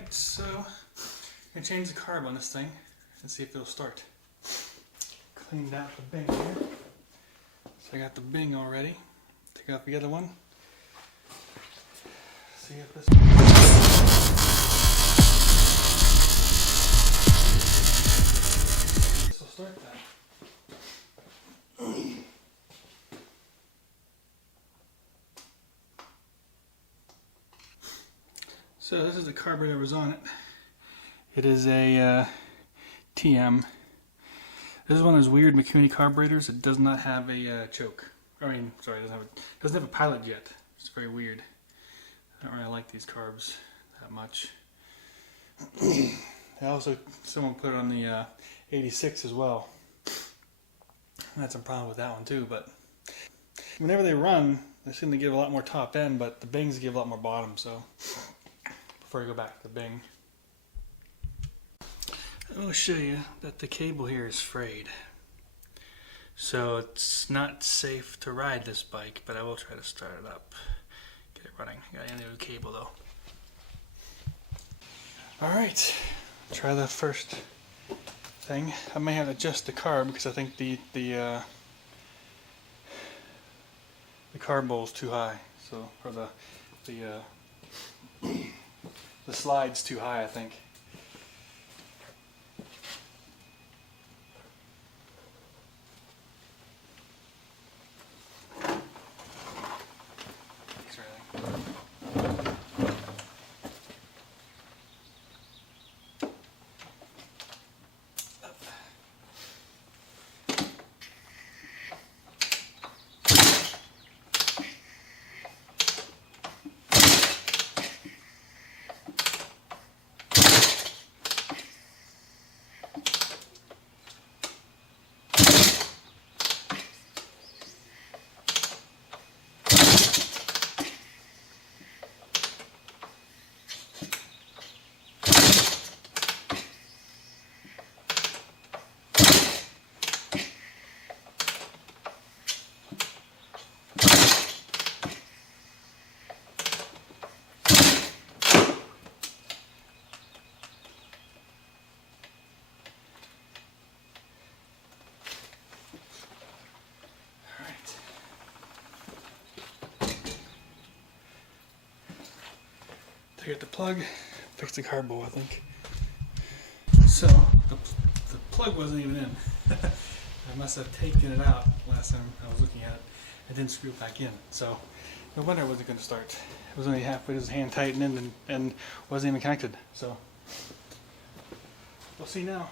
Alright, so I'm going to change the carb on this thing and see if it'll start. Cleaned out the Bing here. So I got the Bing already. Take off the other one. See if this one. This will start that. So this is the carburetor that was on it. It is a TM. This is one of those weird Mikuni carburetors. It does not have a choke. I mean, sorry, it doesn't have a pilot jet. It's very weird. I don't really like these carbs that much. Someone put it on the 86 as well. I had some problem with that one too, but whenever they run, they seem to give a lot more top end, but the Bings give a lot more bottom, so before I go back to the Bing. I will show you that the cable here is frayed. So it's not safe to ride this bike, but I will try to start it up. Get it running. Got a new cable though. Alright, try the first thing. I may have to adjust the carb because I think the carb bowl is too high. So, or the slide's too high, I think. Take out the plug, fix the carb bowl, I think. So, the plug wasn't even in. I must have taken it out last time I was looking at it. I didn't screw it back in. So, no wonder it wasn't going to start. It was only halfway, it was hand tightened and wasn't even connected. So, we'll see now.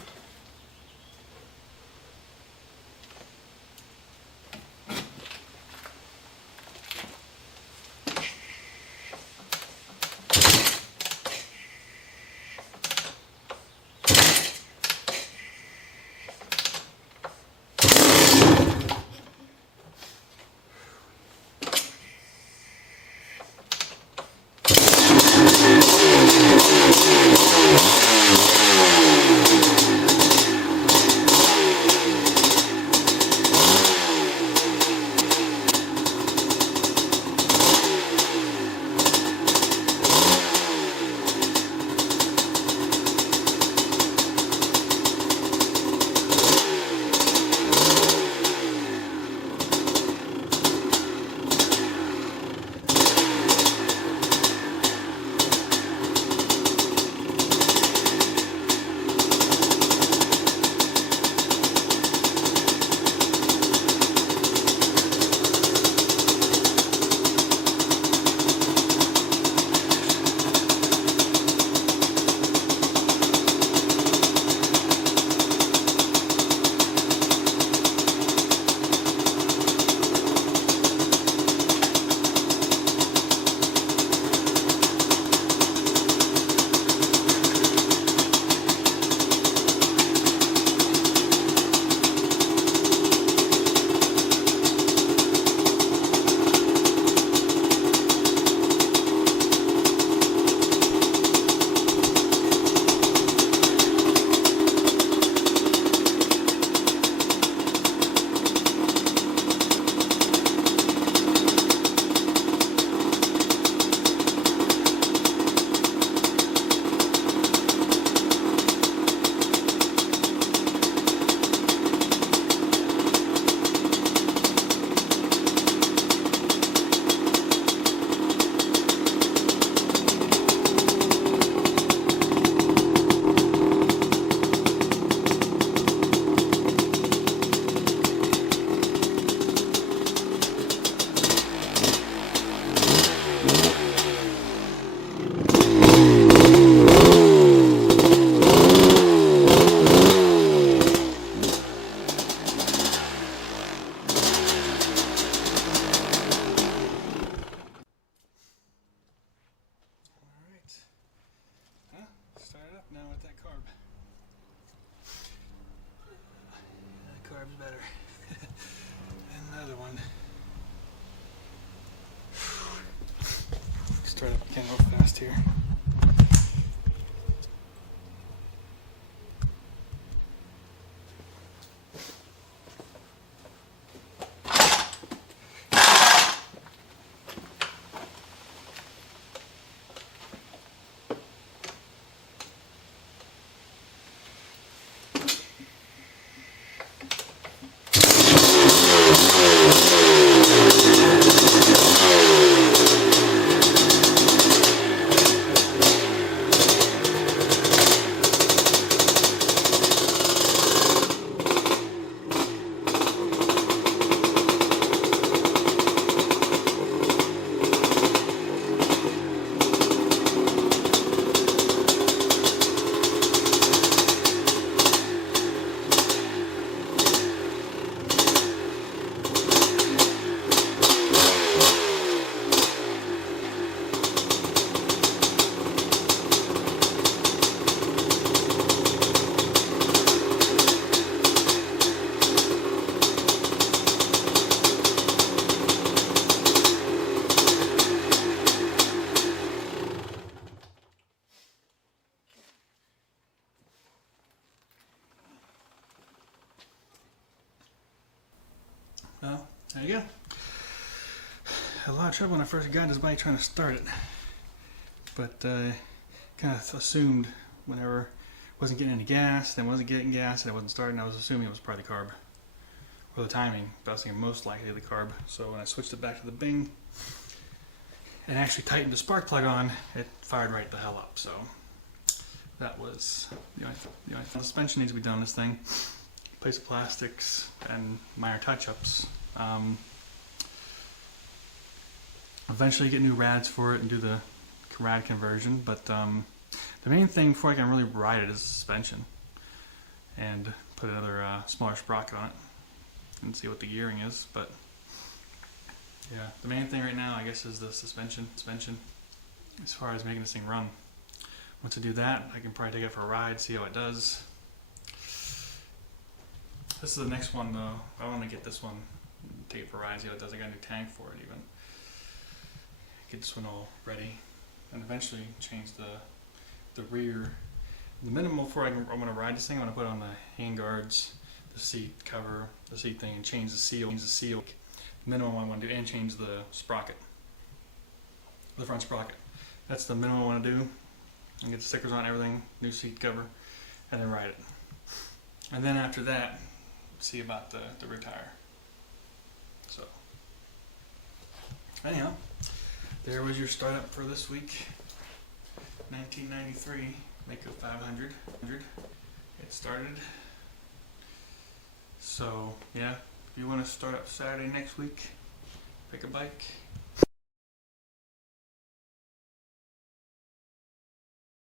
Now with that carb. That carb's better. And another one. Start up again real fast here. Well, there you go. Had a lot of trouble when I first got this bike trying to start it. But kind of assumed whenever I wasn't getting any gas, then wasn't getting gas, and I wasn't starting, I was assuming it was probably the carb. Or the timing, but I was thinking most likely the carb. So when I switched it back to the Bing and actually tightened the spark plug on, it fired right the hell up. So that was the only thing. The suspension needs to be done on this thing. Place of plastics and minor touch-ups. Eventually get new rads for it and do the rad conversion, but the main thing before I can really ride it is the suspension, and put another smaller sprocket on it and see what the gearing is. But yeah, the main thing right now I guess is the suspension as far as making this thing run. Once I do that, I can probably take it for a ride, see how it does. This is the next one though. I want to get this one, take it for a ride, see how it does. I got a new tank for it even. Get this one all ready, and eventually change the rear. The minimum before I'm going to ride this thing, I'm going to put on the hand guards, the seat cover, the seat thing, and change the seal. The minimum I want to do, and change the sprocket, the front sprocket. That's the minimum I want to do. And get the stickers on everything, new seat cover, and then ride it. And then after that, see about the rear tire. So, anyhow, there was your startup for this week. 1993 Maico 500. It started. So, yeah, if you want to start up Saturday next week, pick a bike,